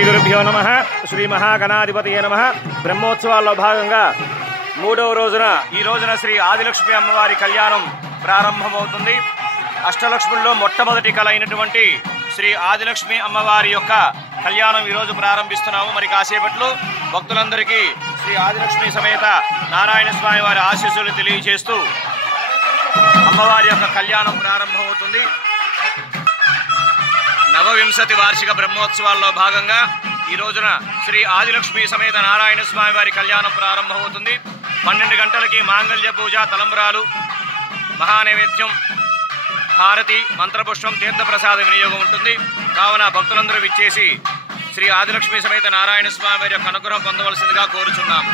శ్రీ గురుభ్యో నమః. శ్రీ మహాగణాధిపతయే నమః. బ్రహ్మోత్సవాల్లో భాగంగా మూడవ రోజున ఈ రోజున శ్రీ ఆదిలక్ష్మి అమ్మవారి కళ్యాణం ప్రారంభమవుతుంది. అష్టలక్ష్ముల్లో మొట్టమొదటి కళ అయినటువంటి శ్రీ ఆదిలక్ష్మి అమ్మవారి యొక్క కళ్యాణం ఈరోజు ప్రారంభిస్తున్నాము. మరి కాసేపట్లో భక్తులందరికీ శ్రీ ఆదిలక్ష్మి సమేత నారాయణ స్వామి వారి ఆశీస్సులు తెలియజేస్తూ అమ్మవారి యొక్క కళ్యాణం ప్రారంభమవుతుంది. నవవింశతి వార్షిక బ్రహ్మోత్సవాల్లో భాగంగా ఈ రోజున శ్రీ ఆదిలక్ష్మి సమేత నారాయణ స్వామి వారి కళ్యాణం ప్రారంభమవుతుంది. 12 గంటలకి మాంగళ్య పూజ, తలంబ్రాలు, మహానైవేద్యం, హారతి, మంత్రపుష్పం, తీర్థప్రసాద వినియోగం ఉంటుంది. కావున భక్తులందరూ విచ్చేసి శ్రీ ఆదిలక్ష్మి సమేత నారాయణ స్వామి వారి యొక్క అనుగ్రహం పొందవలసిందిగా కోరుచున్నాము.